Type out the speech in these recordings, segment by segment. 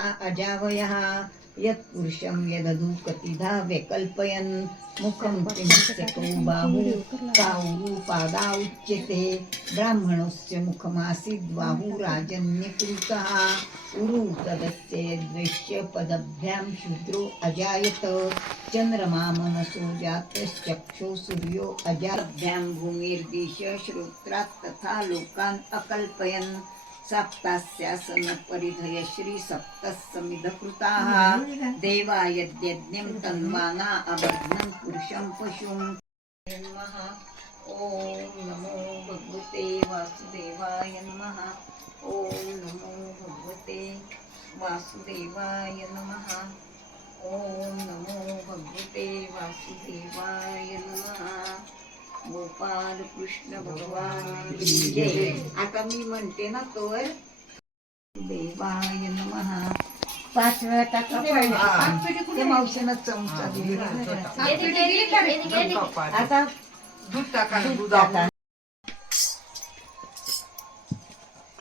कर्ता अजावयः यत्पुरुषं यदधु कतिधा व्यकल्पयन् मुखं त्रिंशको बाहु काऊ पादा उच्यते ब्राह्मणस्य मुखमासीद् बाहु राजन्यकृतः उरु तदस्य यद्वैश्य पदभ्यां शूद्रो अजायत चन्द्रमा मनसो जातश्चक्षो सूर्यो अजाभ्यां भूमिर्दिश श्रोत्रात् तथा लोकान् अकल्पयन् सप्तास्यासन परिधय श्री सप्तः समिधकृताः देवा यद्यज्ञं तन्वाना अबध्नं पुरुषं पशुं नमः। ओम नमो भगवते वासुदेवाय नमः। ओम नमो भगवते वासुदेवाय नमः। ओम नमो भगवते वासुदेवाय नमः। गोपाल कृष्ण भगवान जय। आता मी म्हणते ना तोवर देवाय नमः 5 वेळा टाका ते मावशीनं चमचा दिला आता दूध टाका दूध टाका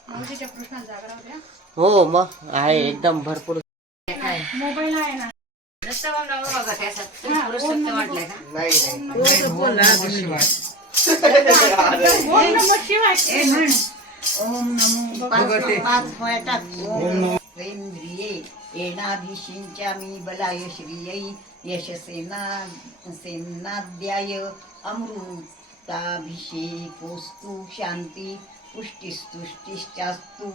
मावशीच्या प्रश्नाला जागा राहू द्या हो मग आहे एकदम भरपूर मोबाईल आहे ना ओम नमो भगवते येणाभिषिंचामि बलाय श्रियै यशसेनाद्याय अमृताभिषेकोस्तु शांती पुष्टिस्तुष्टिश्चास्तु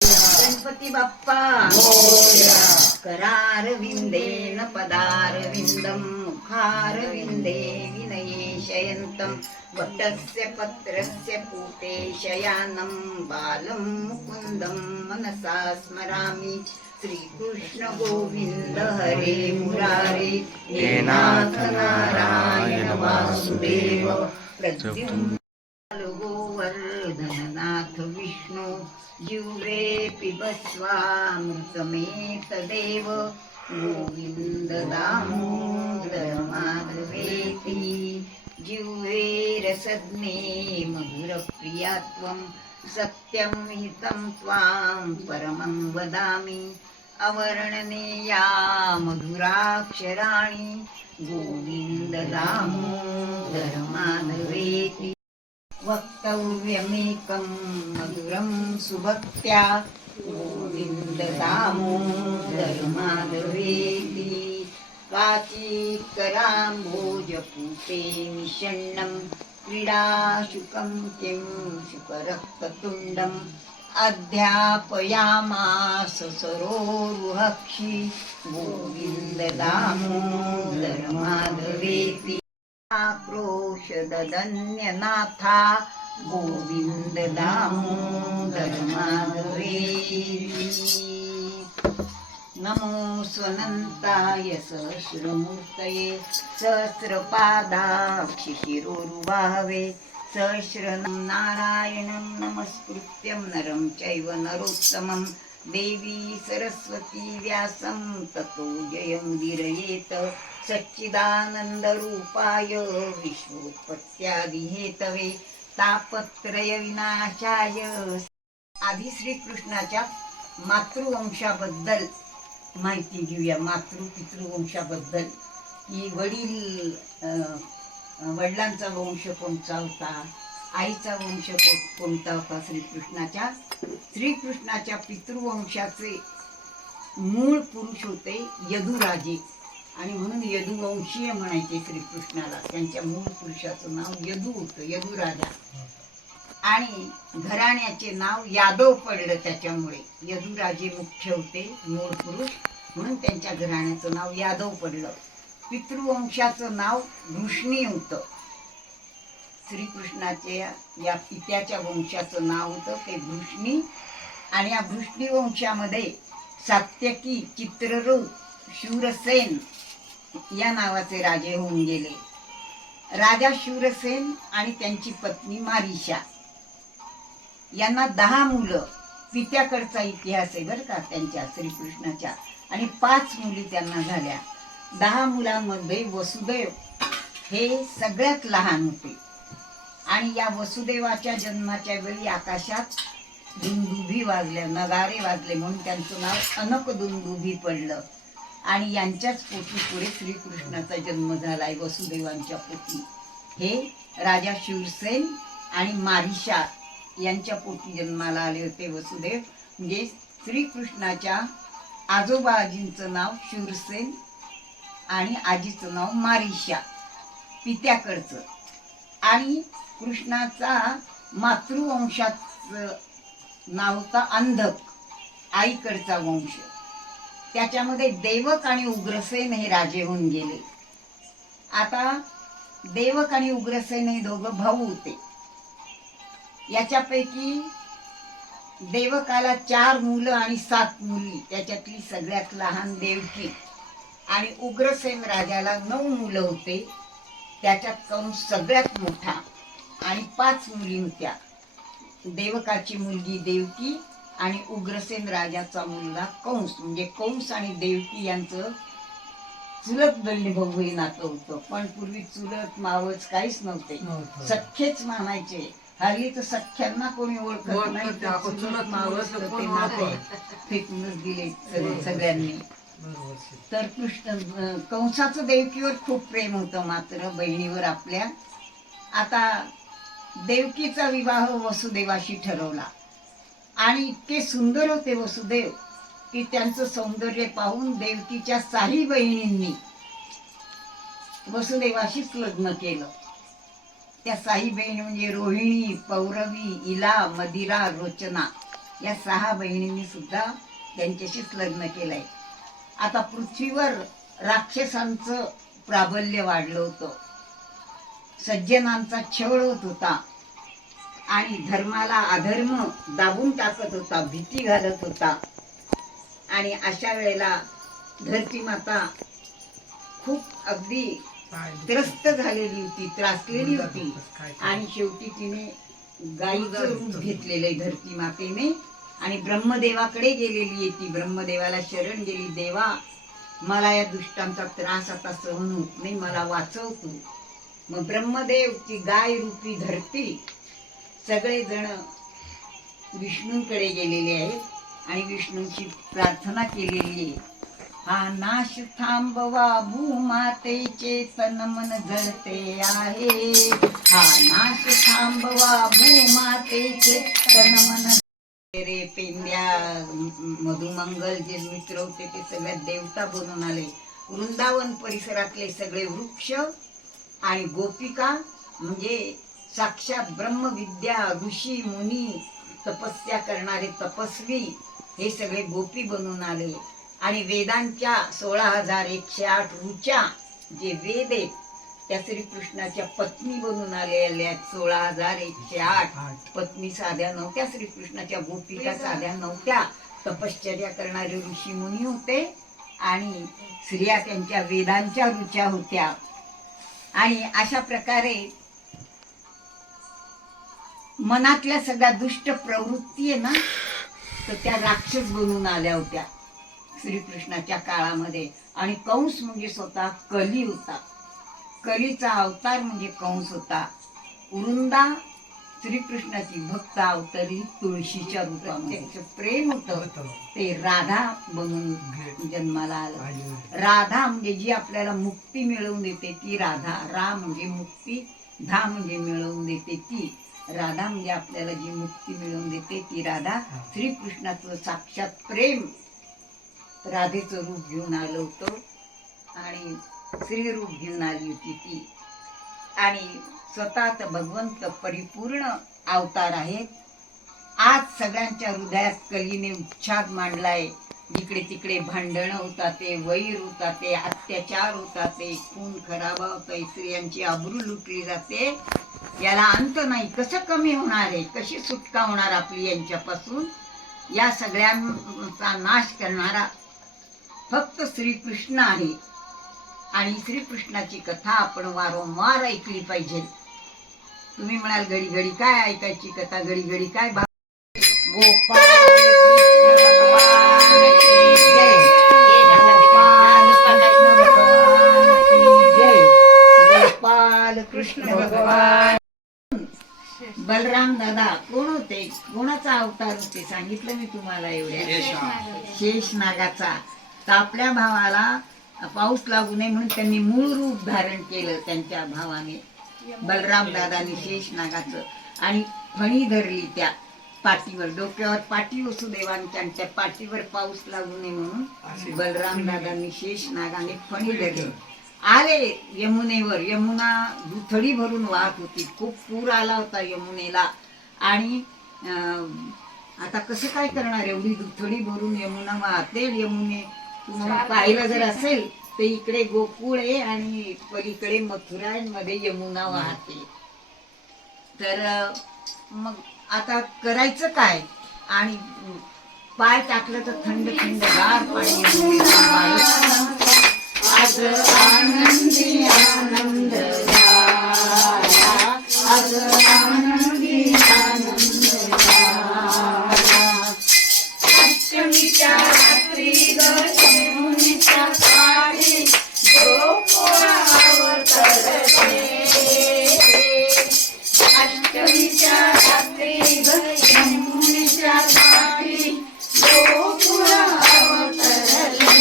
गणपती बाप्पा करारविंदेन पदारविंदं मुखारविंदे विनये शयन्तं वटस्य पत्रस्य पूते शयानं बालं मुकुन्दं मनसा स्मरामि श्रीकृष्ण गोविंद हरे मुरारे हे नाथ नारायण वासुदेव प्रद्युम्न गोवर्धननाथ विष्णु जिह्वे पिबस्वामृतमेतदेव गोविंद दामोदर माधवेति जिह्वे रसज्ञे मधुरप्रियात्वं सत्यं हितं त्वां परमं वदामि अवर्णनेया मधुराक्षराणि गोविंद दामोदर माधवेति वक्तव्यमेकं मधुरं सुभक्त्या गोविंद दामोदर माधवेति काचीकराम्भोजपूते मिषण्णं क्रीडाशुकं किं शुकरक्ततुण्डम् अध्यापयामास सरोरुहक्षि गोविंद दामोदर माधवेति आक्रोशदन्यनाथा गोविंद दामोदर माधवेति नमो स्वनन्ताय सहस्रमूर्तये सहस्रपादाक्षिशिरोरुबाहवे सहस्रनं नारायणं नमस्कृत्यं नरं चैव नरोत्तमं देवी सरस्वती व्यासं ततो जयमुदीरयेत सच्चिदानन्दरूपाय विश्वोत्पत्त्यादिहेतवे तापत्रय विनाशाय। आधी श्रीकृष्णाच्या मातृवंशाबद्दल माहिती घेऊया। पितृवंशाबद्दल की वडिलांचा वंश कोणता होता, आईचा वंश कोणता होता श्रीकृष्णाच्या पितृवंशाचे मूळ पुरुष होते यदुराजे आणि म्हणून यदुवंशीय म्हणायचे श्रीकृष्णाला। त्यांच्या मूळ पुरुषाचं नाव यदु होतं, यदुराजा, आणि घराण्याचे नाव यादव पडलं त्याच्यामुळे। यदुराजे मुख्य होते, मूळ पुरुष, म्हणून त्यांच्या घराण्याचं नाव यादव पडलं। पितृवंशाचं नाव वृष्णी होतं। श्रीकृष्णाचे या पित्याच्या वंशाचं नाव होतं ते वृष्णी, आणि या वृष्णी वंशामध्ये सात्यकी, चित्ररूप, शूरसेन या नावाचे राजे होऊन गेले। राजा शूरसेन आणि त्यांची पत्नी मारीषा यांना 10 मुलं, पित्याकडचा इतिहास आहे बरं का त्यांच्या श्रीकृष्णाच्या, आणि 5 मुली त्यांना झाल्या। 10 मुलांमध्ये वसुदेव हे सगळ्यात लहान होते, आणि या वसुदेवाच्या जन्माच्या वेळी आकाशात दुंदुभी वाजल्या, नगारे वाजले म्हणून त्यांचं नाव अनक दुंदुभी पडलं. आणि यांच्याच पोटी पुढे श्रीकृष्णाचा जन्म झालाय, वसुदेवांच्या पोटी. हे राजा शूरसेन आणि मारिशा यांच्या पोटी जन्माला आले होते वसुदेव. म्हणजे श्रीकृष्णाच्या आजोबा आजींचं नाव शूरसेन आणि आजीचं नाव मारिशा, पित्याकडचं. आणि कृष्णाचा मातृवंशाचं नाव होतं अंधक, आईकडचा वंश. त्याच्यामध्ये देवक आणि उग्रसेन हे राजे होऊन गेले. आता देवक आणि उग्रसेन हे दोघं भाऊ होते. याच्यापैकी देवकाला 4 मुलं आणि 7 मुली, त्याच्यातली सगळ्यात लहान देवकी. आणि उग्रसेन राजाला 9 मुलं होते, त्याच्यात कंस सगळ्यात मोठा. आणि 5 मुली होत्या, देवकाची मुलगी देवकी आणि उग्रसेन राजाचा मुलगा कंस. म्हणजे कंस आणि देवकी यांचं चुलत बहीण भाऊ हे नातं होतं. पण पूर्वी चुलत मावच काहीच नव्हते, सख्खेच मानायचे. हल्ली तर सख्यांना कोणी ओळखत नाही, चुलत मावस ते नाते फेकूनच दिले सगळ्यांनी. तर कंसाचं देवकीवर खूप प्रेम होतं, मात्र बहिणीवर आपल्या. आता देवकीचा विवाह वसुदेवाशी ठरवला. आणि इतके सुंदर होते वसुदेव की त्यांचं सौंदर्य पाहून देवकीच्या 6 बहिणींनी वसुदेवाशीच लग्न केलं. त्या 6 बहिणी म्हणजे रोहिणी, पौरवी, इला, मदिरा, रोचना या 6 बहिणींनी सुद्धा त्यांच्याशीच लग्न केलंय. आता पृथ्वीवर राक्षसांचं प्राबल्य वाढलं होतं, सज्जनांचा छळ होत होता आणि धर्माला अधर्म दाबून टाकत होता, भीती घालत होता. आणि अशा वेळेला धरती माता खूप अगदी त्रस्त झालेली होती, त्रासलेली होती. आणि शेवटी तिने गाईचं रूप घेतलेलं आहे धरती मातेने आणि ब्रह्मदेवाकडे गेलेली आहे. ती ब्रह्मदेवाला शरण गेली, देवा मला या दुष्टांचा त्रास आता सहन होत नाही, मला वाचव तू. मग ब्रह्मदेव ती गाय रूपी धरती सगळेजण विष्णूंकडे गेलेले आहेत आणि विष्णूंची प्रार्थना केलेली आहे. हा नाश थांबवा भूमातेचे तन मन जळते आहे, हा नाश थांबवा भूमातेचे तन मन. रे पेंड्या मधुमंगल जे मित्र होते ते सगळ्यात देवता बनून आले. वृंदावन परिसरातले सगळे वृक्ष आणि गोपिका म्हणजे साक्षात ब्रह्मविद्या, ऋषी मुनी, तपस्या करणारे तपस्वी हे सगळे गोपी बनून आले. आणि वेदांच्या 16,108 ऋचा जे वेद आहेत त्या श्रीकृष्णाच्या पत्नी बनून आलेल्या 16,108 पत्नी साध्या नव्हत्या, श्रीकृष्णाच्या गोपिका साध्या नव्हत्या. तपश्चर्या करणारे ऋषी मुनी होते आणि स्त्रिया त्यांच्या वेदांच्या ऋचा होत्या. आणि अशा प्रकारे मनातल्या सगळ्या दुष्ट प्रवृत्ती आहे ना, तर त्या राक्षस बनून आल्या होत्या श्रीकृष्णाच्या काळामध्ये. आणि कंस म्हणजे स्वतः कली होता, कलीचा अवतार म्हणजे कंस होता. वृंदा श्रीकृष्णाची भक्त अवतरली तुळशीच्या रूपामध्ये. प्रेम होतं ते राधा बनून जन्माला आलं. राधा म्हणजे जी आपल्याला मुक्ती मिळवून देते ती राधा. रा म्हणजे मुक्ती, धा म्हणजे मिळवून देते ती. राधा म्हणजे आपल्याला जी मुक्ती मिळवून देते ती राधा. श्रीकृष्णाचं साक्षात प्रेम राधेचं रूप घेऊन आलं होतं आणि श्री रूप घेऊन आली होती ती. आणि स्वतः भगवंत परिपूर्ण अवतार आहेत. आज सगळ्यांच्या हृदयात कलीने उच्छाद मांडलाय. जिकडे तिकडे भांडणं होतात, ते वैर होतात, ते अत्याचार होतात, ते खून खराबा होतोय, स्त्रियांची आबरू लुटली जाते. याला अंत नाही. कसं कमी होणार आहे, कशी सुटका होणार आपली यांच्यापासून? या सगळ्यांचा नाश करणारा फक्त श्रीकृष्ण आहे. आणि श्रीकृष्णाची कथा आपण वारंवार ऐकली पाहिजे. तुम्ही म्हणाल घडी घडी काय ऐकायची कथा, घडी घडी काय? गोपाल कृष्ण भगवान की जय, गोपाल कृष्ण भगवान की जय, गोपाल कृष्ण भगवान. बलराम दादा कोण होते, कोणाचा अवतार होते सांगितलं मी तुम्हाला एवढ्या शेष नागाचा. तर आपल्या भावाला पाऊस लागू नये म्हणून त्यांनी मूळ रूप धारण केलं त्यांच्या भावाने बलराम दादानी शेष नागाचं, आणि फणी धरली त्या पाठीवर, डोक्यावर पाठी वसुदेवांच्या, आणि त्या पाठीवर पाऊस लागू नये म्हणून बलराम दादांनी शेष नागाने फणी धरली. आले यमुनेवर, यमुना दुथडी भरून वाहत होती, खूप पूर आला होता यमुनेला. आणि आता कसं काय करणार, एवढी दुथडी भरून यमुना वाहते. यमुने तुम्हाला पाहिलं जर असेल तर इकडे गोकुळ आहे आणि पलीकडे मथुरामध्ये यमुना वाहते. तर मग आता करायचं काय, आणि पाय टाकलं तर थंड थंड गार पाणी यमुनेतून वाहत. आज आनंदी आनंद झाला, आज आनंदी आनंद झाला. अष्टमीच्या रात्री यमुनेच्या पारी गोकुळा अवतरले. अष्टमीच्या रात्री यमुनेच्या पारी गोकुळा अवतरले.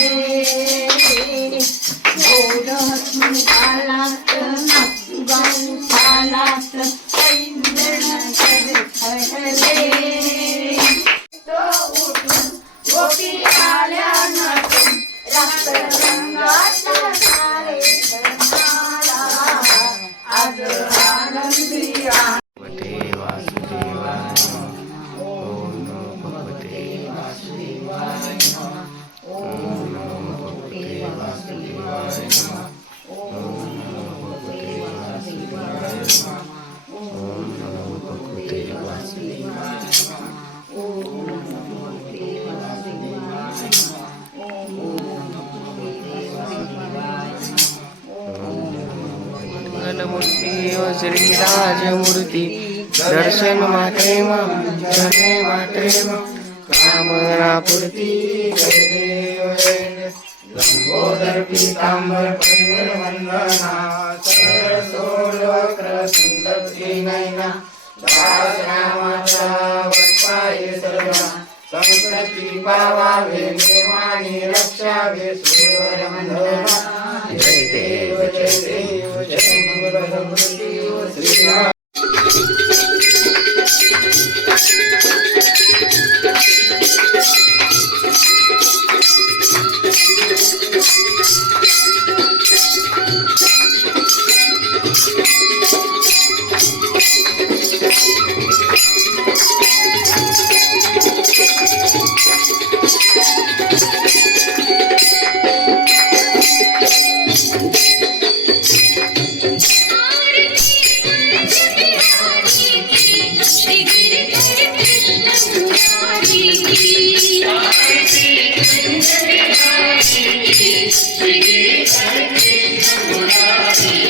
गोड हसून आलात, नाचू गाऊ आलात, ऐंदण थरथरले. तो उठून गोपी आल्या नाचून, रक्त रंगाचा कार्यक्रमाला. आज आनंदी भगवते वासुदेवाय नमः. ओम नमो भगवते वासुदेवाय नमः. ओम नमो भगवते वासुदेवाय नमः. ओम नमो भगवते वासुदेवाय नमः. ओम नमो भगवते वासुदेवाय नमः. ओम नमो भगवते वासुदेवाय नमः. ओम नमो भगवते वासुदेवाय नमः. ओम नमो मंगलमूर्ती व श्रीराजमूर्ती, दर्शन मात्रे मात्रे मात्रे कामना पूर्ती. जय देव जय लंबोदर पीतांबर परिवर वंदना, सकळ सोलवक्र सुंदर नयना. दास रामाचा वत्पाये सर्वा, संकटी पावावे निर्माणी रक्षावे सुंदर वंदना. जय देव जय मंगलमूर्ती व श्रीराम. Shri Krishna Murari